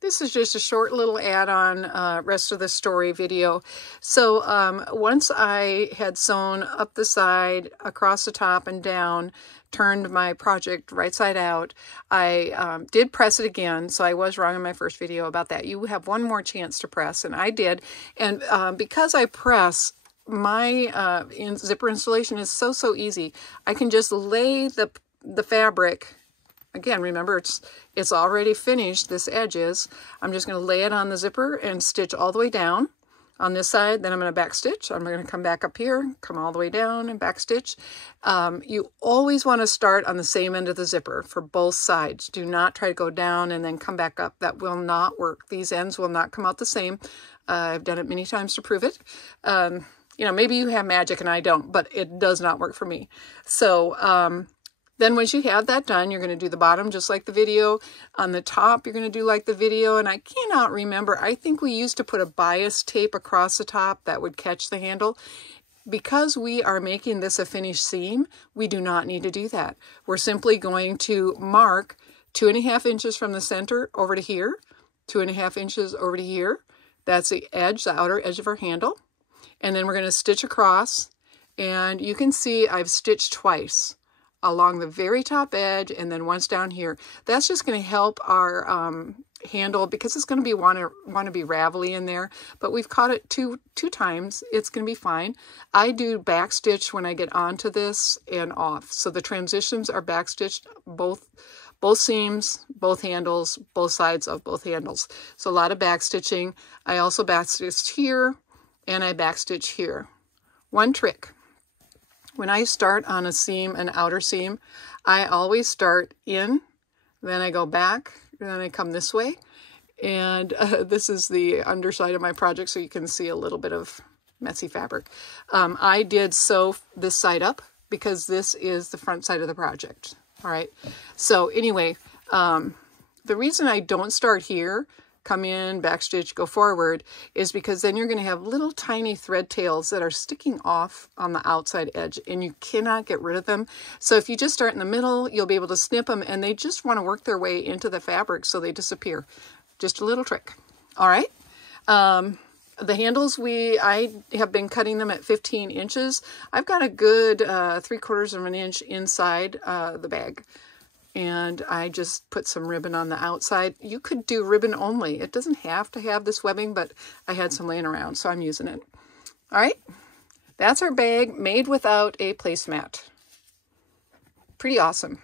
This is just a short little add-on rest of the story video. So once I had sewn up the side, across the top and down, turned my project right side out, I did press it again. So I was wrong in my first video about that. You have one more chance to press, and I did. And because I press, my zipper installation is so easy. I can just lay the fabric. Again, remember, it's already finished, this edge is. I'm just going to lay it on the zipper and stitch all the way down on this side. Then I'm going to back stitch. I'm going to come back up here, come all the way down and back stitch. You always want to start on the same end of the zipper for both sides. Do not try to go down and then come back up. That will not work. These ends will not come out the same. I've done it many times to prove it. You know, maybe you have magic and I don't, but it does not work for me. So, then once you have that done, you're going to do the bottom just like the video. On the top, you're going to do like the video. And I cannot remember. I think we used to put a bias tape across the top that would catch the handle. Because we are making this a finished seam, we do not need to do that. We're simply going to mark 2.5 inches from the center over to here, 2.5 inches over to here. That's the edge, the outer edge of our handle. And then we're going to stitch across. And you can see I've stitched twice along the very top edge and then once down here. That's just going to help our handle because it's going to be want to be ravelly in there, but we've caught it two times. It's going to be fine. I do back stitch when I get onto this and off. So the transitions are back stitched both seams, both handles, both sides of both handles. So a lot of back stitching. I also back stitched here and I back stitch here. One trick. When I start on a seam, an outer seam, I always start in, then I go back, and then I come this way. And this is the underside of my project, so you can see a little bit of messy fabric. I did sew this side up because this is the front side of the project. All right. So anyway, the reason I don't start here, come in, backstitch, go forward, is because then you're going to have little tiny thread tails that are sticking off on the outside edge and you cannot get rid of them. So if you just start in the middle, you'll be able to snip them and they just want to work their way into the fabric so they disappear. Just a little trick. All right. The handles, I have been cutting them at 15 inches. I've got a good 3/4 of an inch inside the bag. And I just put some ribbon on the outside. You could do ribbon only. It doesn't have to have this webbing, but I had some laying around, so I'm using it. All right, that's our bag made without a placemat. Pretty awesome.